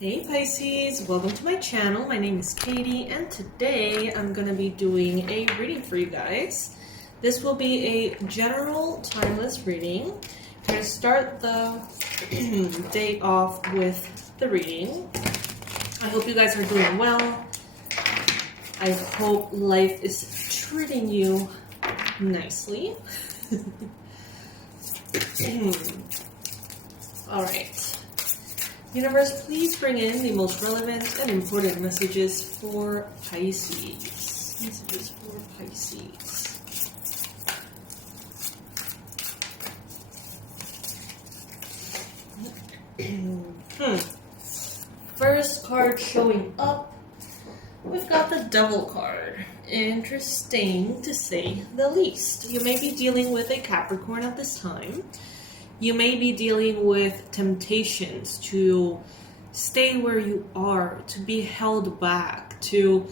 Hey Pisces, welcome to my channel. My name is Katie and today I'm going to be doing a reading for you guys. This will be a general timeless reading. I'm going to start the day off with the reading. I hope you guys are doing well. I hope life is treating you nicely. Alright. Universe, please bring in the most relevant and important messages for Pisces. Messages for Pisces. First card showing up, we've got the Devil card. Interesting to say the least. You may be dealing with a Capricorn at this time. You may be dealing with temptations to stay where you are, to be held back, to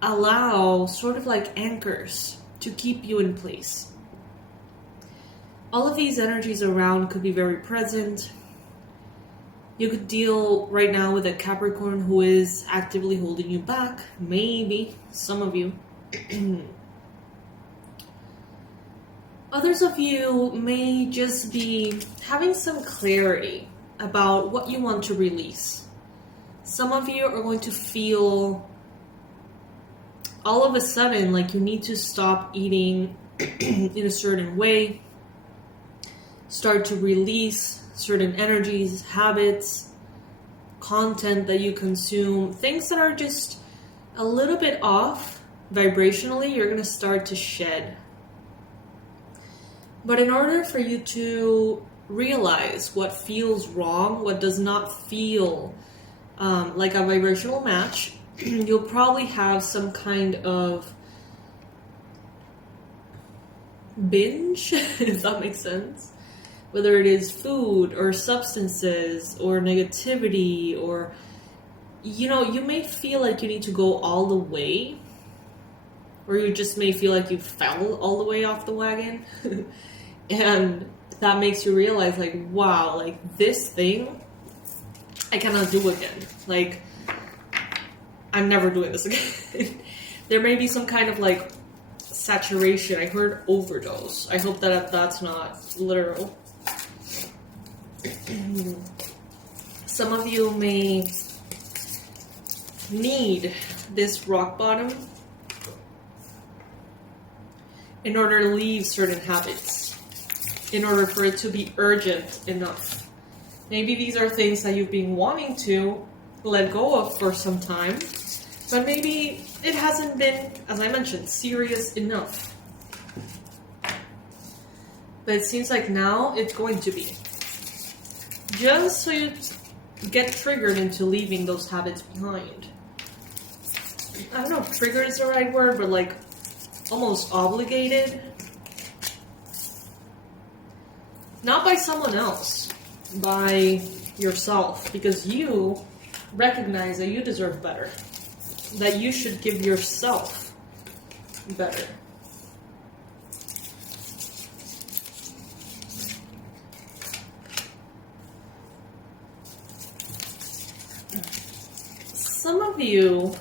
allow sort of like anchors to keep you in place. All of these energies around could be very present. You could deal right now with a Capricorn who is actively holding you back. Maybe some of you. Others of you may just be having some clarity about what you want to release. Some of you are going to feel all of a sudden like you need to stop eating in a certain way, start to release certain energies, habits, content that you consume, things that are just a little bit off vibrationally, you're going to start to shed. But in order for you to realize what feels wrong, what does not feel like a vibrational match, you'll probably have some kind of binge, if that makes sense. Whether it is food or substances or negativity or, you know, you may feel like you need to go all the way. Or you just may feel like you fell all the way off the wagon. And that makes you realize, like, wow, like, this thing, I cannot do again. Like, I'm never doing this again. There may be some kind of, like, saturation. I heard overdose. I hope that that's not literal. Some of you may need this rock bottom in order to leave certain habits, in order for it to be urgent enough. Maybe these are things that you've been wanting to let go of for some time, but maybe it hasn't been, as I mentioned, serious enough. But it seems like now it's going to be. Just so you get triggered into leaving those habits behind. I don't know if triggered is the right word, but like almost obligated. Not by someone else, by yourself, because you recognize that you deserve better, that you should give yourself better. Some of you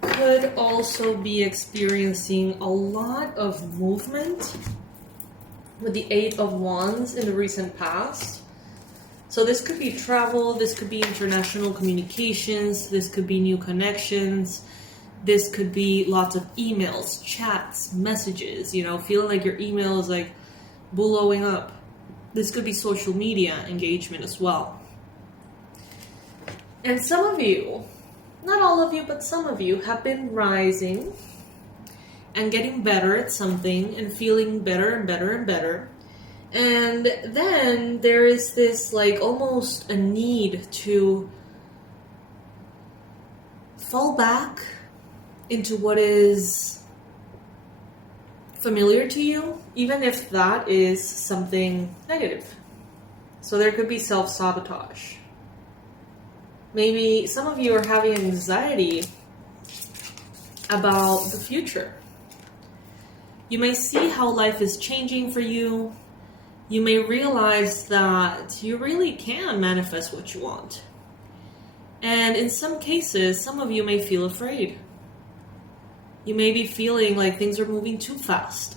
could also be experiencing a lot of movement with the 8 of Wands in the recent past. So this could be travel, this could be international communications, this could be new connections, this could be lots of emails, chats, messages, you know, feeling like your email is like blowing up. This could be social media engagement as well. And some of you, not all of you, but some of you have been rising and getting better at something and feeling better and better and better. And then there is this like almost a need to fall back into what is familiar to you, even if that is something negative. So there could be self-sabotage. Maybe some of you are having anxiety about the future. You may see how life is changing for you. you may realize that you really can manifest what you want. And in some cases, some of you may feel afraid. You may be feeling like things are moving too fast.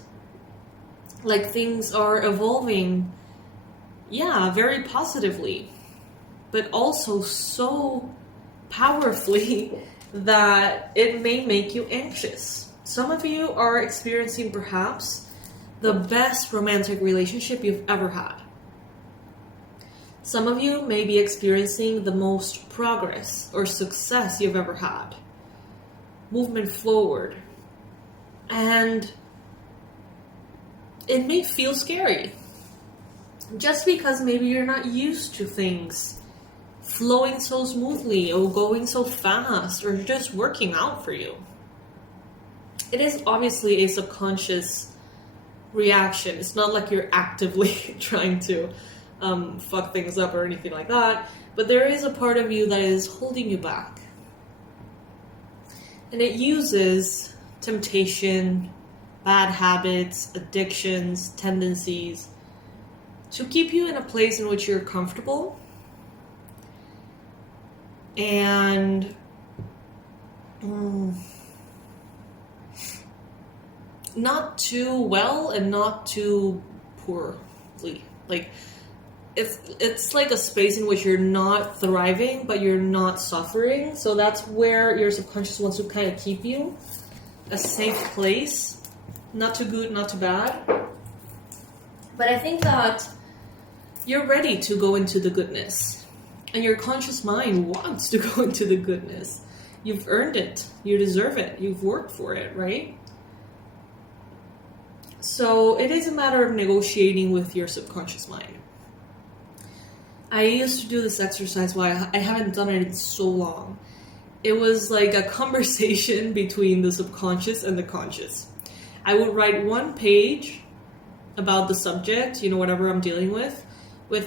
Like things are evolving, very positively, but also so powerfully that it may make you anxious. Some of you are experiencing perhaps the best romantic relationship you've ever had. Some of you may be experiencing the most progress or success you've ever had. Movement forward. And it may feel scary. Just because maybe you're not used to things flowing so smoothly or going so fast or just working out for you. It is obviously a subconscious reaction. It's not like you're actively trying to fuck things up or anything like that, but there is a part of you that is holding you back. And it uses temptation, bad habits, addictions, tendencies to keep you in a place in which you're comfortable and not too well and not too poorly. Like it's like a space in which you're not thriving, but you're not suffering. So that's where your subconscious wants to kind of keep you a safe place. Not too good, not too bad. But I think that you're ready to go into the goodness. And your conscious mind wants to go into the goodness. You've earned it. You deserve it. You've worked for it, right? So it is a matter of negotiating with your subconscious mind. I used to do this exercise, I haven't done it in so long. It was like a conversation between the subconscious and the conscious. I would write one page about the subject, whatever I'm dealing with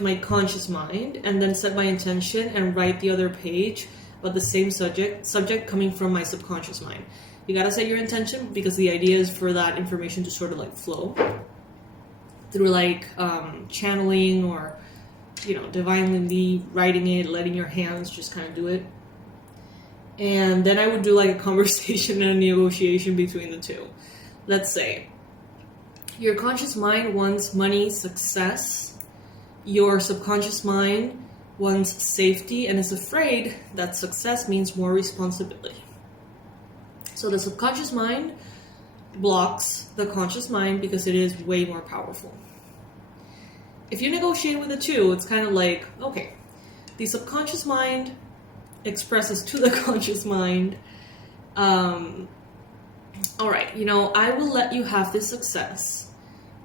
my conscious mind, and then set my intention and write the other page about the same subject coming from my subconscious mind. You gotta set your intention because the idea is for that information to sort of like flow through like channeling or divinely writing it, letting your hands just kind of do it. And then I would do like a conversation and a negotiation between the two. Let's say your conscious mind wants money, success. Your subconscious mind wants safety and is afraid that success means more responsibility. So the subconscious mind blocks the conscious mind because it is way more powerful. If you negotiate with the two, it's kind of like, okay, the subconscious mind expresses to the conscious mind, all right, I will let you have this success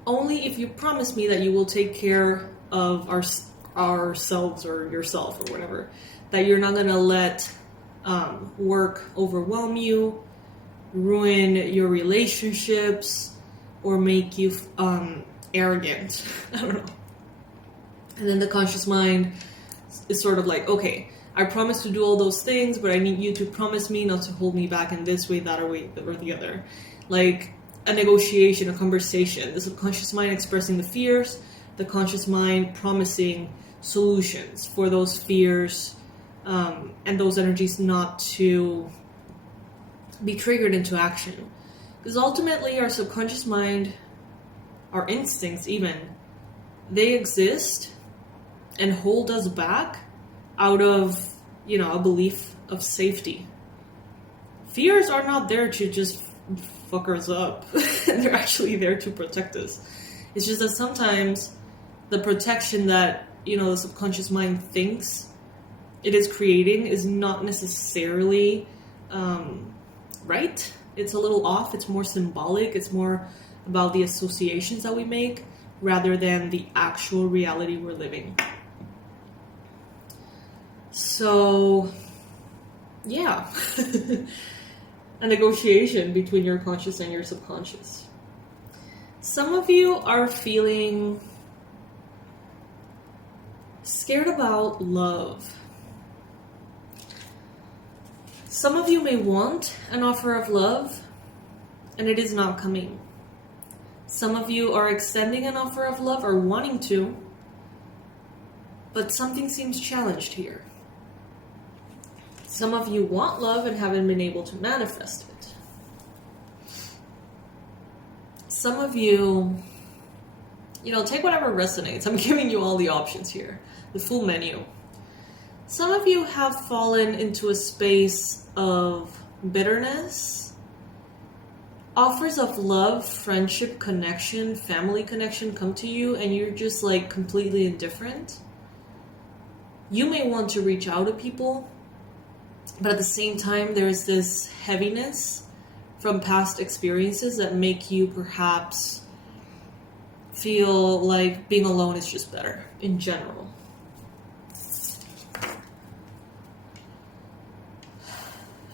only if you promise me that you will take care of ourselves or yourself or whatever, that you're not going to let work overwhelm you, ruin your relationships, or make you arrogant. I don't know. And then the conscious mind is sort of like, okay, I promise to do all those things, but I need you to promise me not to hold me back in this way, that, or way, or the other. Like a negotiation, a conversation. The subconscious mind expressing the fears, the conscious mind promising solutions for those fears and those energies not to be triggered into action. Because ultimately our subconscious mind, our instincts even, they exist and hold us back out of, a belief of safety. Fears are not there to just fuck us up. They're actually there to protect us. It's just that sometimes the protection that, the subconscious mind thinks it is creating is not necessarily right. It's a little off. It's more symbolic. It's more about the associations that we make rather than the actual reality we're living. So, yeah. A negotiation between your conscious and your subconscious. Some of you are feeling scared about love. Some of you may want an offer of love, and it is not coming. Some of you are extending an offer of love or wanting to, but something seems challenged here. Some of you want love and haven't been able to manifest it. Some of you, take whatever resonates. I'm giving you all the options here, the full menu. Some of you have fallen into a space of bitterness. Offers of love, friendship, connection, family connection come to you and you're just like completely indifferent. You may want to reach out to people, but at the same time, there's this heaviness from past experiences that make you perhaps feel like being alone is just better in general.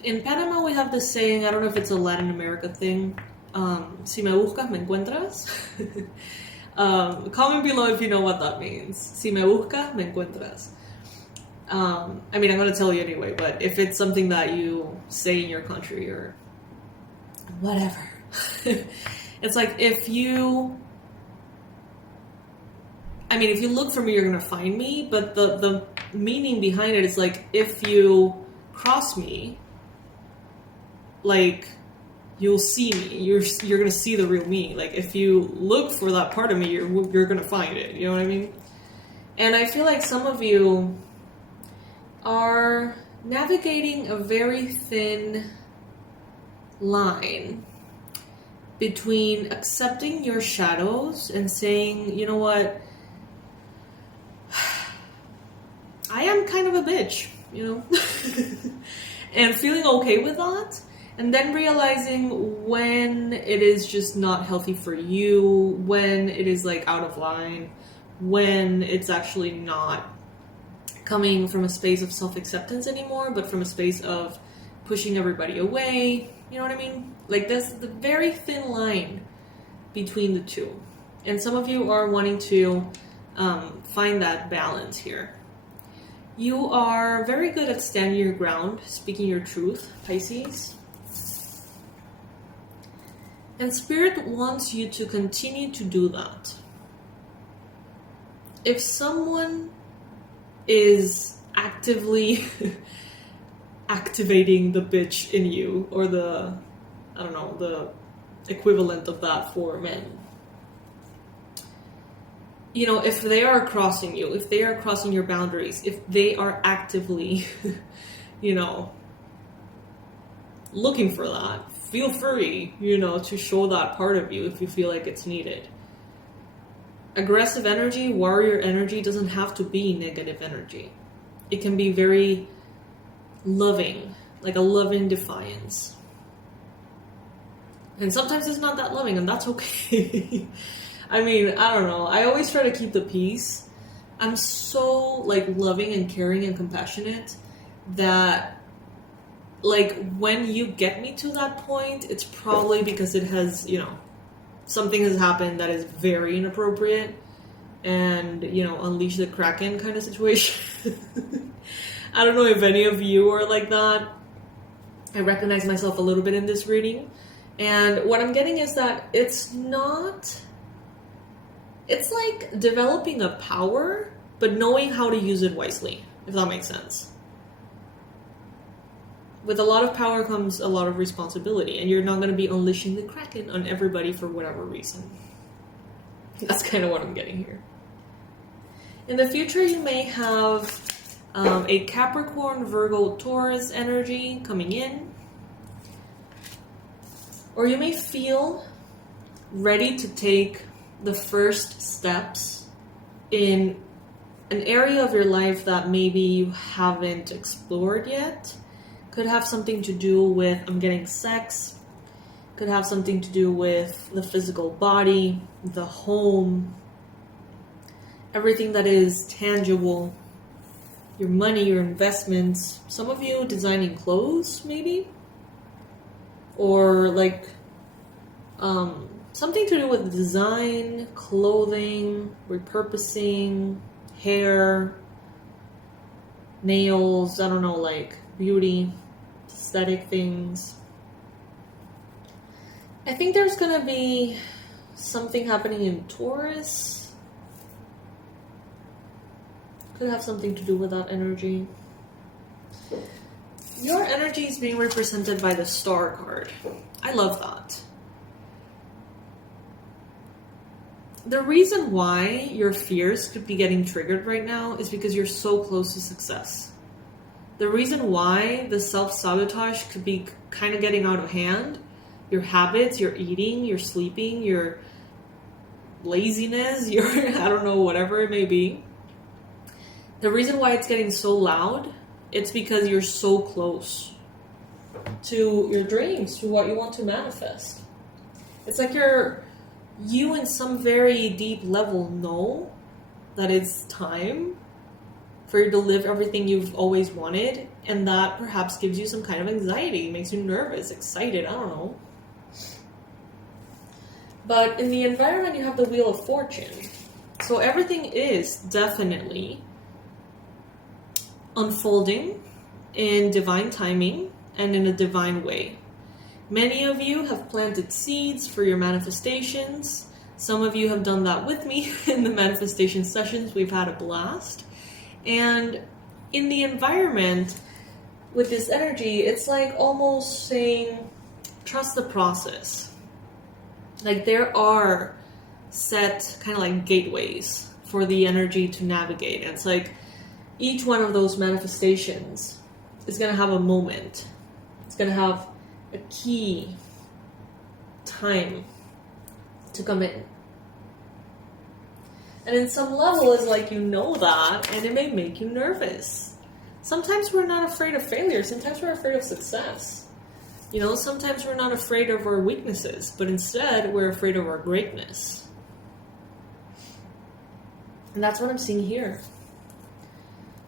In Panama, we have this saying, I don't know if it's a Latin America thing, si me buscas, me encuentras. Comment below if you know what that means. Si me buscas, me encuentras. I'm going to tell you anyway, but if it's something that you say in your country or whatever, it's like if you look for me, you're going to find me, but the meaning behind it is like, if you cross me, like, you'll see me, you're going to see the real me. Like, if you look for that part of me, you're going to find it, you know what I mean? And I feel like some of you are navigating a very thin line between accepting your shadows and saying, you know what, I am kind of a bitch, and feeling okay with that, and then realizing when it is just not healthy for you, when it is like out of line, when it's actually not coming from a space of self-acceptance anymore, but from a space of pushing everybody away. You know what I mean? Like, there's the very thin line between the two. And some of you are wanting to find that balance here. You are very good at standing your ground, speaking your truth, Pisces. And Spirit wants you to continue to do that. If someone is actively activating the bitch in you, or the equivalent of that for men. If they are crossing you, if they are crossing your boundaries, if they are actively, looking for that, feel free, to show that part of you if you feel like it's needed. Aggressive energy, warrior energy doesn't have to be negative energy. It can be very loving, like a loving defiance. And sometimes it's not that loving, and that's okay. I don't know. I always try to keep the peace. I'm so loving and caring and compassionate that when you get me to that point, it's probably because it has, something has happened that is very inappropriate and, unleash the Kraken kind of situation. I don't know if any of you are like that. I recognize myself a little bit in this reading. And what I'm getting is that it's like developing a power, but knowing how to use it wisely, if that makes sense. With a lot of power comes a lot of responsibility, and you're not going to be unleashing the Kraken on everybody for whatever reason. That's kind of what I'm getting here. In the future, you may have a Capricorn, Virgo, Taurus energy coming in. Or you may feel ready to take the first steps in an area of your life that maybe you haven't explored yet. Could have something to do with, I'm getting sex. Could have something to do with the physical body, the home, everything that is tangible, your money, your investments. Some of you designing clothes, maybe? Or something to do with design, clothing, repurposing, hair, nails, I don't know, beauty, aesthetic things. I think there's gonna be something happening in Taurus. Could have something to do with that energy. Your energy is being represented by the Star card. I love that. The reason why your fears could be getting triggered right now is because you're so close to success. The reason why the self-sabotage could be kind of getting out of hand, your habits, your eating, your sleeping, your laziness, your, I don't know, whatever it may be. The reason why it's getting so loud, it's because you're so close to your dreams, to what you want to manifest. It's like you in some very deep level know that it's time for you to live everything you've always wanted, and that perhaps gives you some kind of anxiety, makes you nervous, excited, I don't know. But in the environment, you have the Wheel of Fortune. So everything is definitely unfolding in divine timing and in a divine way. Many of you have planted seeds for your manifestations. Some of you have done that with me in the manifestation sessions. We've had a blast. And in the environment with this energy, it's like almost saying, trust the process. Like there are set kind of like gateways for the energy to navigate. And it's like each one of those manifestations is going to have a moment. It's going to have a key time to come in. And in some level, it's like you know that, and it may make you nervous. Sometimes we're not afraid of failure. Sometimes we're afraid of success. You know, sometimes we're not afraid of our weaknesses, but instead we're afraid of our greatness. And that's what I'm seeing here.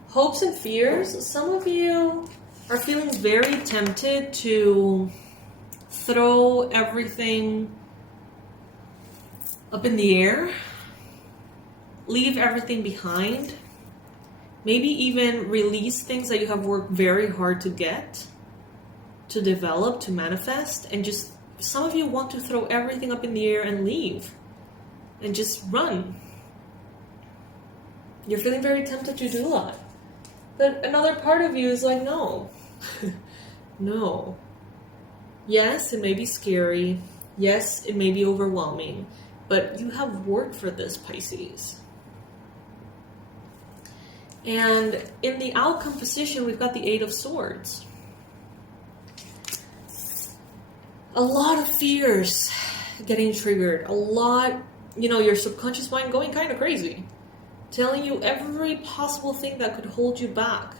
Hopes and fears. Some of you are feeling very tempted to throw everything up in the air, leave everything behind, maybe even release things that you have worked very hard to get, to develop, to manifest, and just some of you want to throw everything up in the air and leave and just run. You're feeling very tempted to do that. But another part of you is like, no. No. Yes, it may be scary. Yes, it may be overwhelming. But you have worked for this, Pisces. And in the outcome position, we've got the Eight of Swords. A lot of fears getting triggered. A lot, your subconscious mind going kind of crazy. Telling you every possible thing that could hold you back.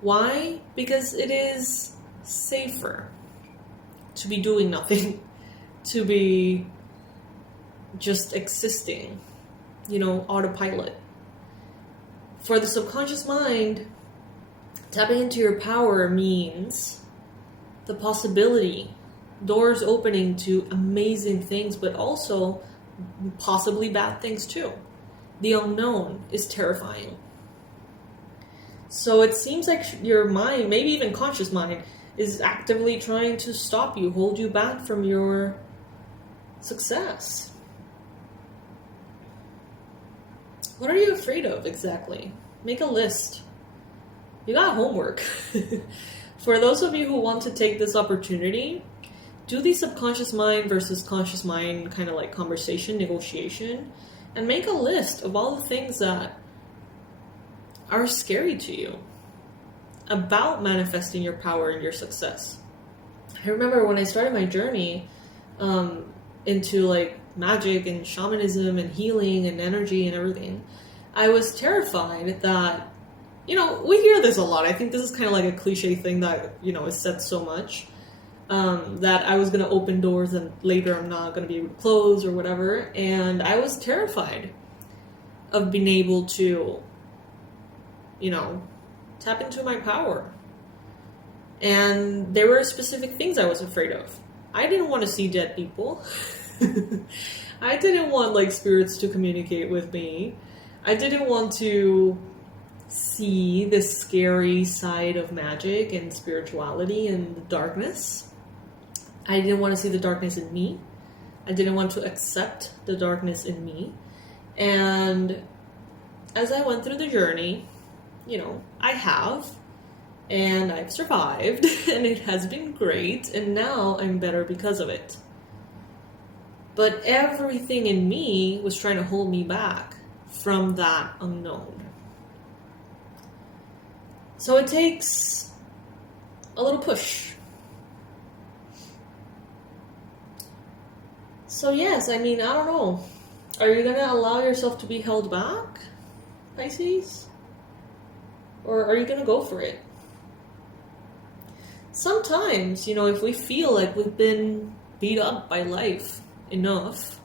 Why? Because it is safer to be doing nothing. To be just existing. Autopilot. For the subconscious mind, tapping into your power means the possibility, doors opening to amazing things, but also possibly bad things too. The unknown is terrifying. So it seems like your mind, maybe even conscious mind, is actively trying to stop you, hold you back from your success. What are you afraid of exactly? Make a list. You got homework. For those of you who want to take this opportunity, do the subconscious mind versus conscious mind kind of like conversation, negotiation, and make a list of all the things that are scary to you about manifesting your power and your success. I remember when I started my journey into like magic and shamanism and healing and energy and everything, I was terrified that, we hear this a lot. I think this is kind of like a cliche thing that, is said so much, that I was going to open doors and later I'm not going to be able to close or whatever. And I was terrified of being able to, tap into my power. And there were specific things I was afraid of. I didn't want to see dead people. I didn't want spirits to communicate with me. I didn't want to see this scary side of magic and spirituality and the darkness. I didn't want to see the darkness in me. I didn't want to accept the darkness in me. And as I went through the journey, you know, I have, and I've survived, and it has been great, and now I'm better because of it. But everything in me was trying to hold me back from that unknown. So it takes a little push. So yes, I mean, I don't know. Are you going to allow yourself to be held back, Pisces? Or are you going to go for it? Sometimes, you know, if we feel like we've been beat up by life enough,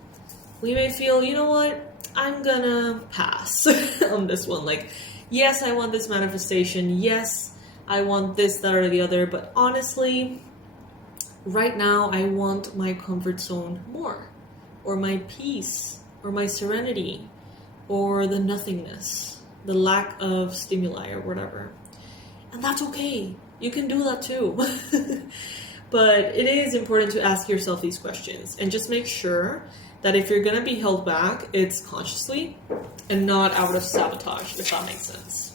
we may feel, you know what, I'm gonna pass on this one. Like, yes, I want this manifestation. Yes, I want this, that, or the other. But honestly, right now, I want my comfort zone more, or my peace, or my serenity, or the nothingness, the lack of stimuli, or whatever. And that's okay. You can do that too. But it is important to ask yourself these questions and just make sure that if you're going to be held back, it's consciously and not out of sabotage, if that makes sense.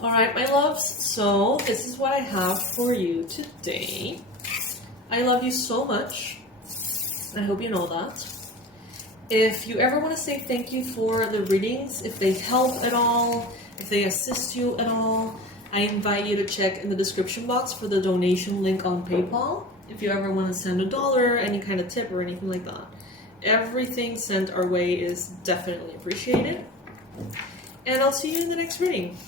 All right, my loves. So this is what I have for you today. I love you so much. I hope you know that. If you ever want to say thank you for the readings, if they help at all, if they assist you at all, I invite you to check in the description box for the donation link on PayPal. If you ever want to send $1, any kind of tip or anything like that. Everything sent our way is definitely appreciated. And I'll see you in the next reading.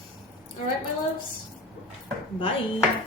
All right, my loves. Bye.